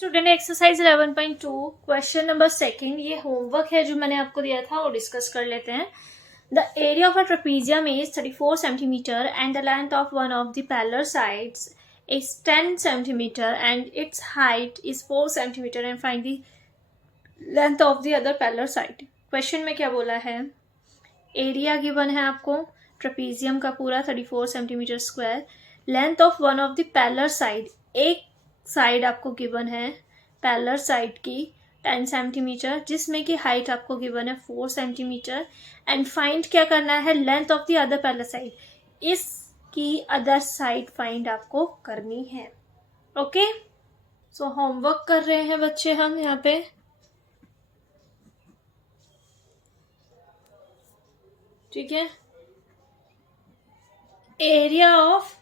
Student exercise 11.2 question number second, ये homework है जो मैंने आपको दिया था वो डिस्कस कर लेते हैं। The area of a trapezium is 34 centimetre and the length of one of the parallel sides is 10 centimeter and its height is 4 centimeter and find the length of the other parallel side। Question में क्या बोला है, area given है आपको trapezium का पूरा 34 centimetre square, length of one of the parallel side, एक side आपको गिवन है पैरेलल साइड की 10 सेंटीमीटर जिसमें कि हाइट आपको गिवन है 4 सेंटीमीटर एंड फाइंड क्या करना है, length of the other parallel side, इसकी अदर साइड फाइंड आपको करनी है। ओके, सो होमवर्क कर रहे हैं बच्चे हम यहाँ पे। ठीक है, एरिया ऑफ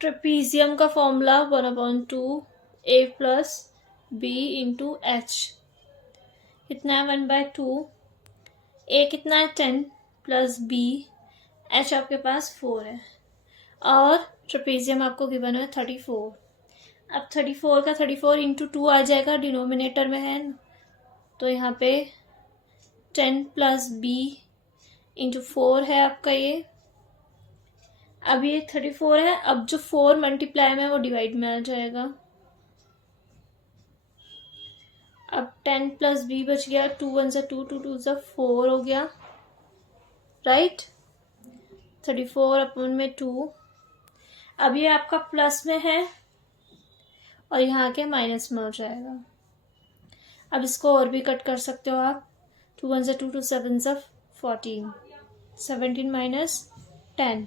ट्रेपीजियम का formula 1/2 a plus b into H, कितना है 1/2, a कितना है 10 प्लस b, h आपके पास 4 है और ट्रेपीजियम आपको गिवन है 34। अब 34 का 34 इंटू 2 आ जाएगा, डिनोमिनेटर में है तो यहाँ पे 10 प्लस b इंटू 4 है आपका ये। अब ये 34 है, अब जो 4 मल्टीप्लाई में वो डिवाइड में आ जाएगा। अब 10 प्लस b बच गया, 2 1 से 2, 2 2 से 4 हो गया, राइट। 34 अपन में 2, अब ये आपका प्लस में है और यहाँ के माइनस में हो जाएगा। अब इसको और भी कट कर सकते हो आप, 2 1 से 2, 2 7 से 14, 17 माइनस 10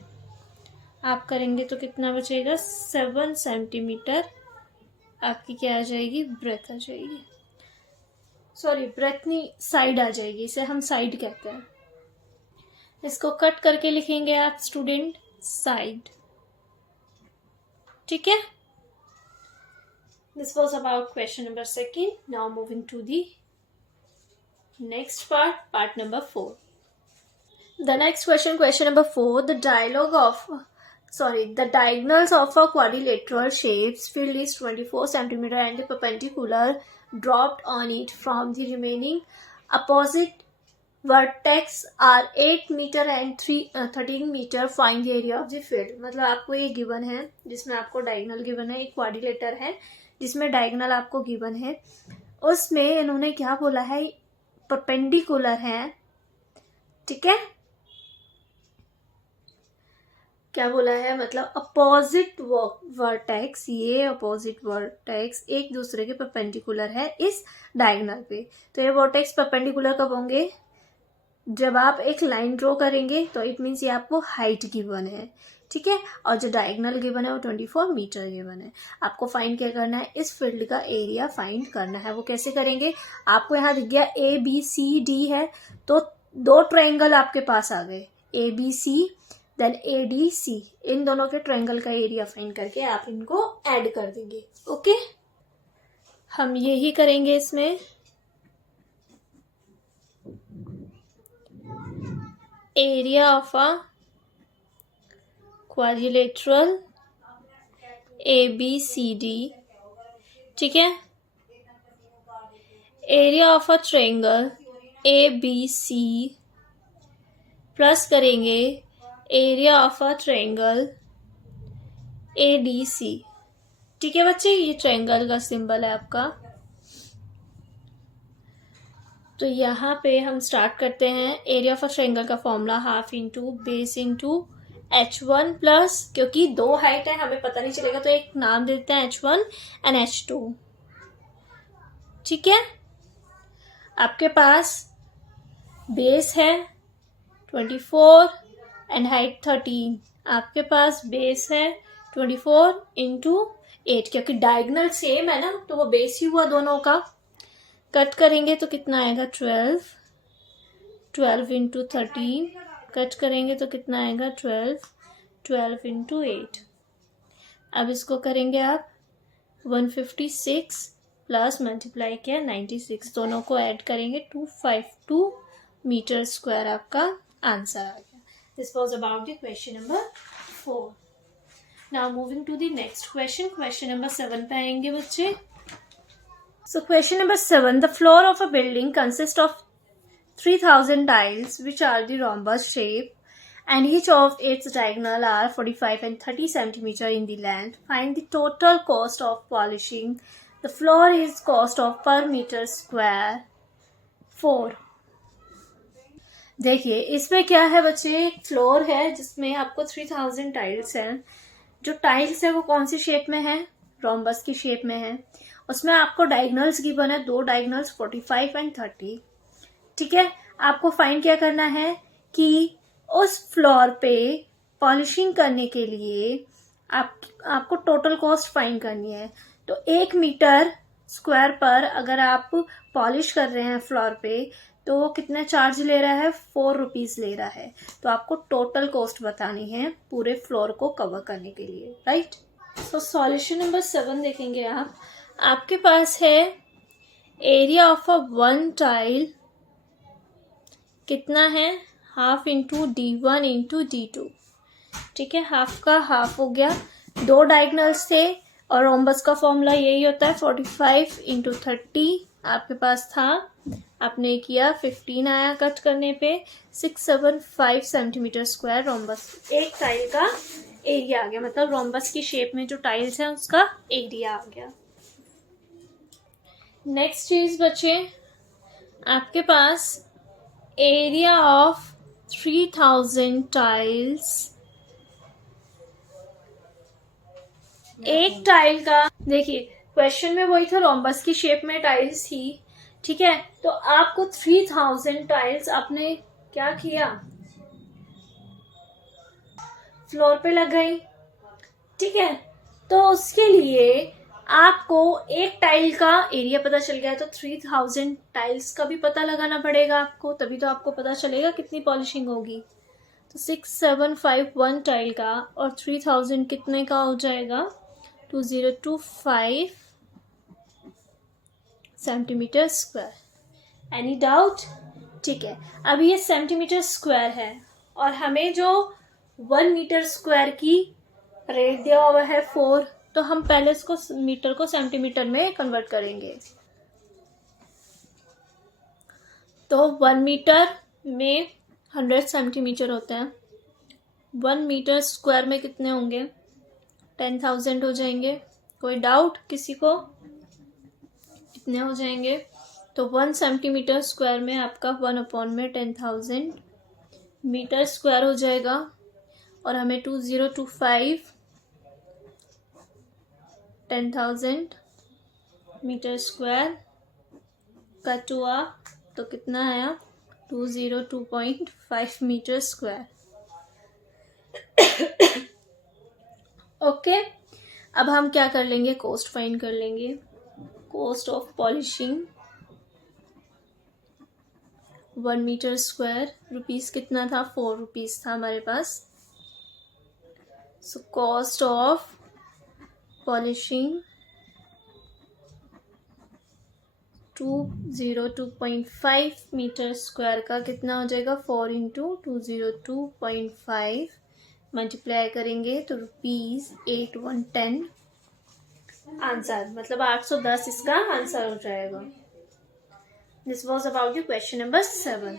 आप करेंगे तो कितना बचेगा, 7 सेंटीमीटर आपकी क्या आ जाएगी, ब्रेथ आ जाएगी। सॉरी ब्रेथ नहीं, साइड आ जाएगी, इसे हम साइड कहते हैं। इसको कट करके लिखेंगे आप स्टूडेंट साइड। ठीक है, this was about question number second. Now moving to the next part, part number 4। The next question, question number 4. The diagonals of a quadrilateral shapes field is 24 centimeter and the perpendicular dropped on it from the remaining opposite vertex are 8 meter and 13 meter. Find the area of the field। मतलब आपको ये given है जिसमें आपको diagonal given है, एक quadrilateral है जिसमें डायगोनल आपको गिवन है, उसमें इन्होंने क्या बोला है, परपेंडिकुलर है। ठीक है, क्या बोला है, मतलब अपोजिट वर्टेक्स, ये अपोजिट वर्टेक्स एक दूसरे के परपेंडिकुलर है इस डायगोनल पे। तो ये वर्टेक्स परपेंडिकुलर कब होंगे, जब आप एक लाइन ड्रॉ करेंगे, तो इट मीन्स ये आपको हाइट गिवन है। ठीक है, और जो डायगोनल गिवन है वो 24 मीटर गिवन है। आपको फाइंड क्या करना है, इस फील्ड का एरिया फाइंड करना है। वो कैसे करेंगे, आपको यहाँ दिख गया ABCD है, तो 2 ट्रायंगल आपके पास आ गए, ABC देन ADC, इन दोनों के ट्रायंगल का एरिया फाइंड करके आप इनको ऐड कर देंगे। ओके, हम यही करेंगे इसमें। Area of a quadrilateral ABCD, ठीक है, area of a triangle ABC plus करेंगे area of a triangle ADC। ठीक है बच्चे, ये ट्रायंगल का सिंबल है आपका। तो यहाँ पे हम स्टार्ट करते हैं। एरिया ऑफ अ ट्रायंगल का formula half into base into H1 plus, क्योंकि 2 हाइट है हमें पता नहीं चलेगा तो एक नाम दे देते हैं H1 एंड H2। ठीक है, आपके पास बेस है 24 एंड हाइट 13, आपके पास बेस है 24 इंटू 8, क्योंकि डायगोनल सेम है ना तो वो बेस ही हुआ दोनों का। कट करेंगे तो कितना आएगा 12, 12 इंटू 13, कट करेंगे तो कितना आएगा 12, 12 इंटू 8। अब इसको करेंगे आप 156 प्लस मल्टीप्लाई किया 96, दोनों को ऐड करेंगे 252 मीटर स्क्वायर आपका आंसर आ गया। This was about the question number 4। Now moving to the next question, question number 7 पे आएंगे बच्चे. So question number 7, the floor of a building consists of 3000 tiles which are the rhombus shape and each of its diagonal are 45 and 30 centimeter in the length. Find the total cost of polishing. The floor is cost of per meter square 4. देखिए इसमें क्या है बच्चे, एक floor है जिसमें आपको 3000 tiles हैं. जो टाइल्स है वो कौन सी शेप में है, रोम्बस की शेप में है. उसमें आपको डायगोनल्स गिवन है, 2 डायगोनल्स 45 एंड 30. ठीक है, आपको फाइंड क्या करना है कि उस फ्लोर पे पॉलिशिंग करने के लिए आपको टोटल कॉस्ट फाइंड करनी है. तो 1 मीटर स्क्वायर पर अगर आप पॉलिश कर रहे हैं फ्लोर पे तो वो कितना चार्ज ले रहा है, 4 रुपीज ले रहा है. तो आपको टोटल कॉस्ट बतानी है पूरे फ्लोर को कवर करने के लिए, राइट. तो सॉल्यूशन नंबर 7 देखेंगे आप. आपके पास है एरिया ऑफ अ 1 टाइल कितना है, half into D1 into D2. ठीक है, हाफ का हाफ हो गया. 2 डायगोनल्स थे और रोम्बस का फॉर्मूला यही होता है 45 इंटू 30 आपके पास था. आपने किया 15 आया कट करने पे, 675 सेंटीमीटर स्क्वायर रोम्बस एक टाइल का एरिया आ गया. मतलब रोम्बस की शेप में जो टाइल्स हैं उसका एरिया आ गया. नेक्स्ट चीज बचे आपके पास एरिया ऑफ 3000 टाइल्स. एक टाइल का, देखिए क्वेश्चन में वही था, रोम्बस की शेप में टाइल्स थी. ठीक है, तो आपको 3000 टाइल्स आपने क्या किया, फ्लोर पे लगाई. ठीक है, तो उसके लिए आपको एक टाइल का एरिया पता चल गया, तो 3000 टाइल्स का भी पता लगाना पड़ेगा आपको, तभी तो आपको पता चलेगा कितनी पॉलिशिंग होगी. तो 6751 टाइल का और 3000 कितने का हो जाएगा, 2025 सेंटीमीटर स्क्वायर. Any doubt. ठीक है, अब ये सेंटीमीटर स्क्वायर है और हमें जो 1 मीटर स्क्वायर की रेट दिया हुआ है 4, तो हम पहले इसको मीटर को सेंटीमीटर में कन्वर्ट करेंगे. तो 1 मीटर में 100 सेंटीमीटर होता है. 1 मीटर स्क्वायर में कितने होंगे, 10,000 हो जाएंगे. कोई डाउट किसी को, कितने हो जाएंगे. तो 1 सेंटीमीटर स्क्वायर में आपका 1/10,000 मीटर स्क्वायर हो जाएगा. और हमें 2025 10,000 मीटर स्क्वायर कट हुआ तो कितना आया, 202.5 मीटर स्क्वायर. ओके, अब हम क्या कर लेंगे, कॉस्ट फाइंड कर लेंगे. Cost of polishing 1 metre square rupees कितना था, 4 रुपीज था हमारे पास. So cost of polishing 202.5 metre square का कितना हो जाएगा, 4 इंटू 202.5 मल्टीप्लाई करेंगे तो ₹8110 आंसर, मतलब 810 इसका आंसर हो जाएगा. This was about the question number 7.